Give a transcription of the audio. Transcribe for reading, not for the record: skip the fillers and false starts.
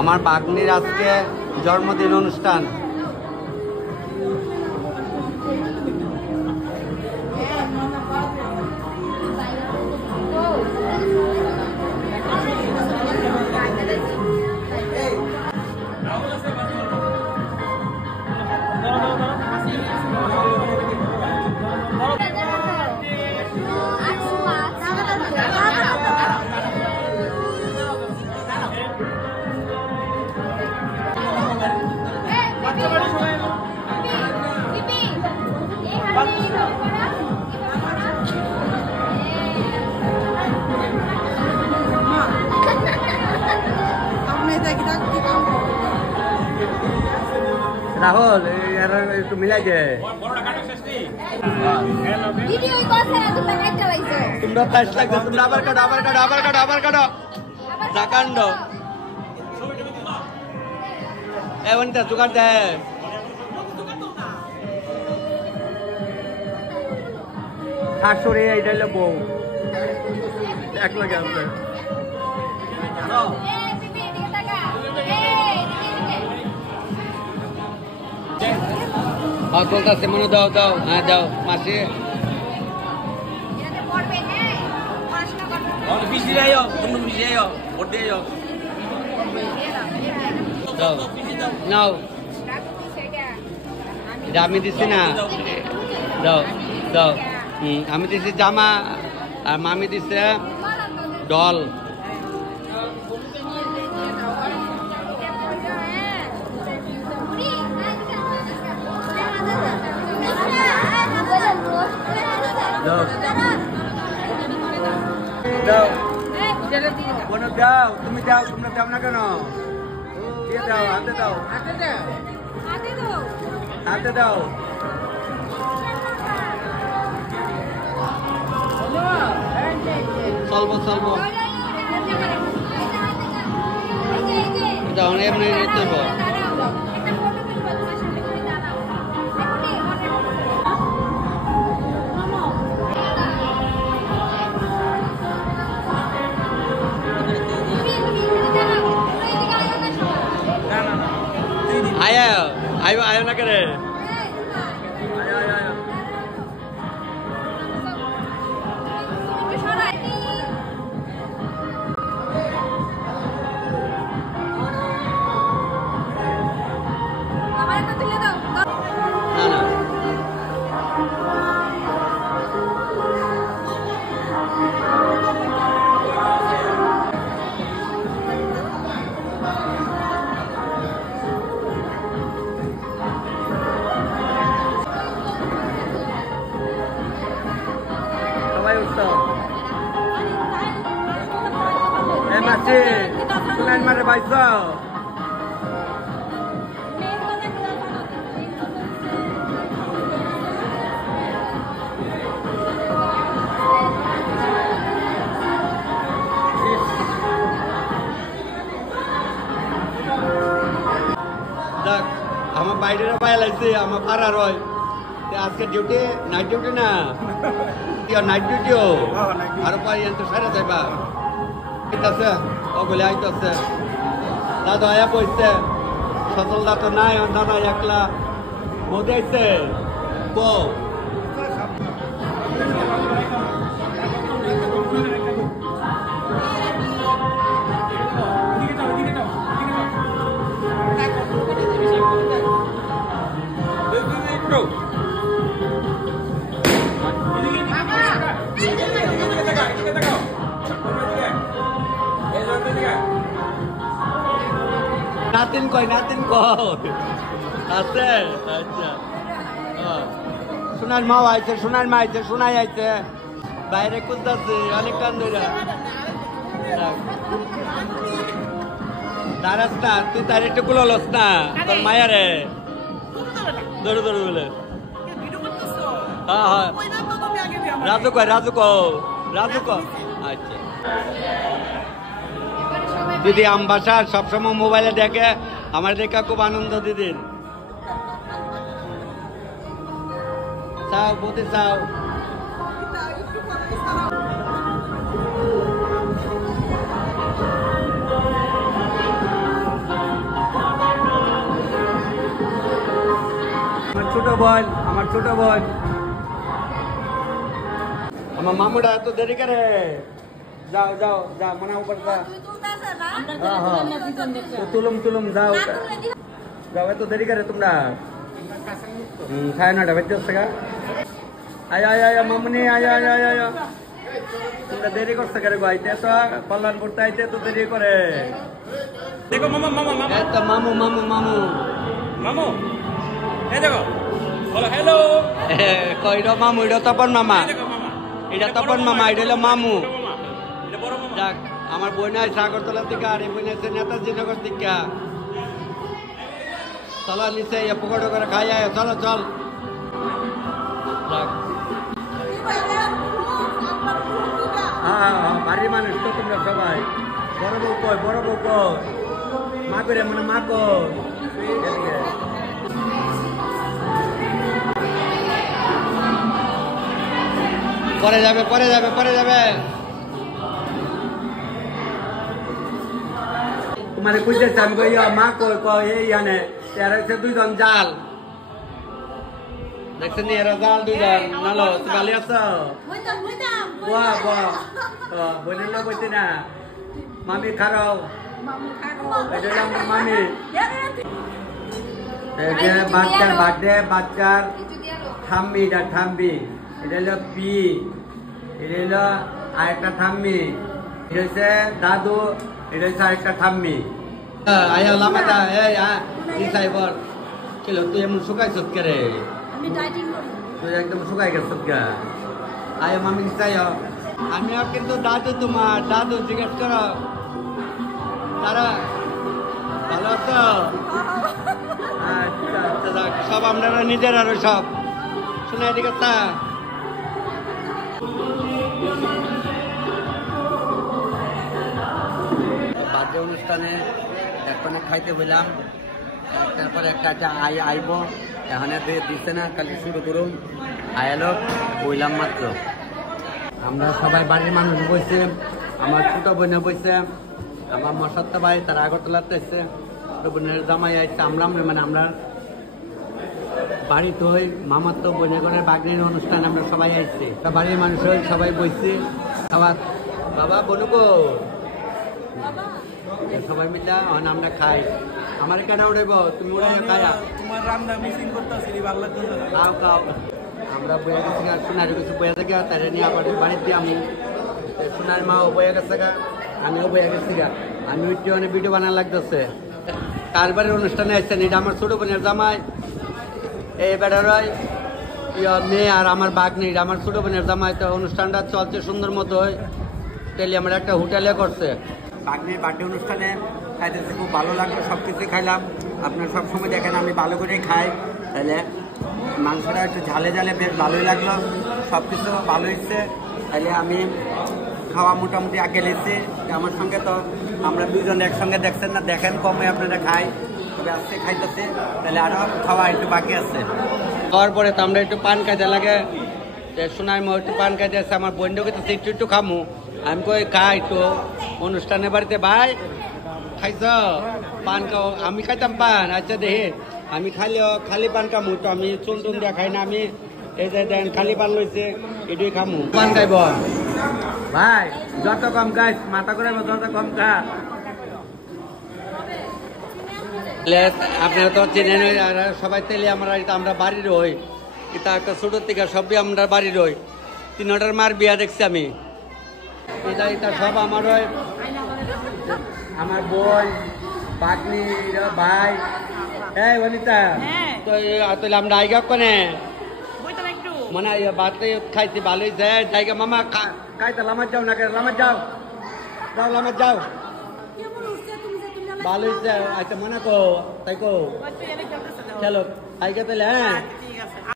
আমার বাগ্নির আজকে জন্মদিন অনুষ্ঠান। রাহুল একটু মিলাই দে। তোমরা ফার্স্ট লাগছে, তোমরা আবার কাটো আবার কাটো আবার কাটো আবার কাটো ডাকান্ড এমনটা জোগাড় দে। শাশুড়ি এইটা হলো বউ এক লাগে আছে। চলতেছে মনে দাও দাও, হ্যাঁ দাও মাসি নাও, আমি দিচ্ছি না, দাও দাও। আমি দিচ্ছি জামা আর মামি দিচ্ছে ডল। দাও তুমি দাও, তোমরা দাও না কেন? দিয়ে দাও, হাতে দাও, হাতে দাও। চলবো চলবো এমনি চলব। আয়ো আয়ো না করে মারে পাইছ। দেখ আমার বাইরে পায়ে লাগছে, আমার পাড়ার হয় আজকে ডিউটি, নাইট ডিউটি না নাইট ডিউটিও আরো পাই তো সারা যাইবা আছে ওগুলি আইতেছে। দাদা আয়া পড়ছে, সচল দা তো নাই, দাদা একলা মোদে আইছে বউ। নাতিন কই, নাতিন কই আছে? আচ্ছা সোনার মাও আইছে, সোনার মা আইছে, সোনাই আইছে, বাইরে খুঁজতেছে অনেকক্ষণ ধরে। দাঁড়াস না তুই, তার একটু কুলস না তোর মায়ারে ধরে ধরে বলে। হ্যাঁ হ্যাঁ রাজু কয়, রাজু কো, রাজু কো। আচ্ছা দিদি আমবাসার সবসময় মোবাইলে দেখে, আমার দেখা খুব আনন্দ দিদির। চাও বলতে চাও বোন আমার ছোট বোন আমার মামুটা এত দেরি করে যাও যাও যা মনে উপর যা তুলুম যাও যাও এত দেরি করে তোমরা খায় না বেঁচে আসছে গা আয় মামুনি আয় তোমরা দেরি করছে করে আইতে তো কল্যাণপুরতে আইতে তো দেরি করে দেখো মামা মামা মামা তো মামু মামু মামু মামু এই দেখো বলো হ্যালো কইরো মামু এটা তপন মামা দেখো মামা এটা তপন মামা এটা হলো মামু এটা বড় মামা যাক আমার বোন আছে সাগরতলা থেকে আর এই বোন আছে নেতাজি নগর থেকে চলো নিচে পকড়ো করে খাই আয় চলো চল যাক হ্যাঁ বাড়ির মানুষ তো তোমরা সবাই বড় বউ কই মা করে মানে মা কই পরে যাবে তোমারে খুঁজতেছে আমি কই মা কই এই আনে এরা হচ্ছে দুইজন জাল দেখছেন এরা জাল দুইজন নালো তুমি ভালো আছো বোনের লোক হইতে না মামি খারাও এটা আমার মামি বাচ্চার বার্থডে বাচ্চার থাম্বি এটা হলো পি এটা হলো আরেকটা থাম্মি এটা হচ্ছে দাদু এটা হচ্ছে আরেকটা থাম্মি আয়া লামাটা এই সাইবর কিলো তুই এমন শুকাই সৎকে রে তুই একদম শুকাই গেছ সৎকা আয় মামি চাই আমিও কিন্তু দাদু তোমার দাদু জিজ্ঞেস করো তারা ভালো আছো আচ্ছা সব আপনারা নিজের আরো সব শুনে এদিকে বার্থডে অনুষ্ঠানে এখানে খাইতে বললাম তারপরে একটা আইব এখানে দিচ্ছে না কালি শুরু করুন আয়ালো বইলাম মাত্র আমরা সবাই বাড়ির মানুষ বসে আমার ছোট বোনে বসে আমার মশাত্ত ভাই তারা আগরতলাতে এসছে বোনের জামাই আসছে আমরা মানে আমরা বাড়িতে হই মামার তো বোনের ঘরের বাগনির অনুষ্ঠান আমরা সবাই আসছি তা বাড়ির মানুষ হই সবাই বসছি আবার বাবা বনুকো সবাই মিলে আমরা খাই আমার কেন উঠাইব তুমি উড়াই খায়া তোমার রান্না মিসিং করতেছি ভালো লাগতেছে খাও আমরা বইয়া গেছি সোনারি কিছু বইয়া থেকে তারা নিয়ে আবার বাড়িতে আমি সোনার মাও বইয়া গেছে গা আমিও বইয়া গেছি গা আমি অনেক ভিডিও বানা লাগতেছে কারবারের অনুষ্ঠানে আসছেন এটা আমার ছোট বোনের জামাই এই বেড়ারই মেয়ে আর আমার বাঘ নেই আমার ছোট বোনের জামাই তো অনুষ্ঠানটা চলছে সুন্দর মতো হয় তাইলে আমরা একটা হোটেলে করছে বাঘনির বার্থডে অনুষ্ঠানে খাইতেছে খুব ভালো লাগলো সব কিছু খাইলাম আপনার সবসময় দেখেন আমি ভালো করেই খাই তাহলে মাংসটা একটু ঝালে বেশ ভালোই লাগলো সব কিছু ভালো হচ্ছে তাহলে আমি খাওয়া মোটামুটি আগে লেছি আমার সঙ্গে তো আমরা দুজন একসঙ্গে দেখছেন না দেখেন কমে আপনারা খাই তবে আজকে খাইতেছে তাহলে আরও খাওয়া একটু বাকি আছে খাওয়ার পরে তো আমরা একটু পান খাইতে লাগে শোনাই মো একটু পান খাইতে আসছে আমার বন্ধুকে তো একটু খামু আমি কই খাই তো অনুষ্ঠানের বাড়িতে ভাই খাইছ পান খাও আমি খাইতাম পান আচ্ছা দেখে আমি খালি পান খামু তো আমি চুন দিয়া খাই না আমি এই যে দেন খালি পান লইছে এটাই খামু পান খাইব ভাই যত কম খাইস মাথা করে যত কম খা আপনারা তো চেনেন সবাই তেলে আমরা বাড়ির হই এটা একটা ছোটোর থেকে সবই আমরা বাড়ির হই 3টার মার বিয়া দেখছি আমি এটা সব আমার হয় আমার বোন বাগনি ভাই এই বনিতা তো তাহলে আমরা আইগা কোনে মানে বাতে খাইতে ভালোই যায় জায়গা মামা খাইতে লামার যাও না লামার যাও লামার যাও ভালোই যায় আচ্ছা মনে কো তাই কো চলো আইগা তাহলে হ্যাঁ